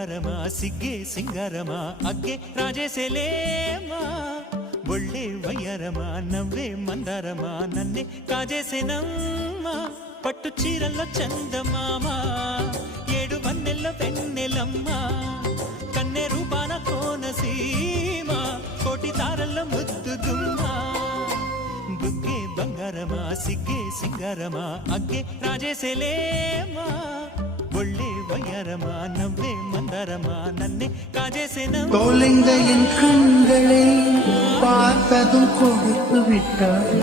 ಬಂಗಾರಮ ಸಿಗ್ಗೆ ಸಿಂಗಾರಮ ಅಗ್ಗೆ ರಾಜೇಸೆಲೇಮಾ ಒಳ್ಳೆ ವಯ್ಯಾರಮ ನವ್ವే మందారమ నన్నే కాజేసేనమ్మ పట్టు చీరల్లో చందమామ ఏడు వన్నెల్లో వెన్నెలమ్మ కన్నె రూపాన కోనసీమ కోటి తారల్లో ముద్దుగుమ్మ బుగ్గే బంగారమ సిగ్గే సింగారమ అగ్గే రాజేసెలేమా ಒಳ್ಳೆ ವಯ್ಯಾರಮ ನವ್ವೇ ಮಂದಾರಮ ನನ್ನೆ ಕಾಜೇಸೆನಮ್ಮ தோலைந்த என் கண்களை பார்த்ததும் கொடுத்து விட்டார்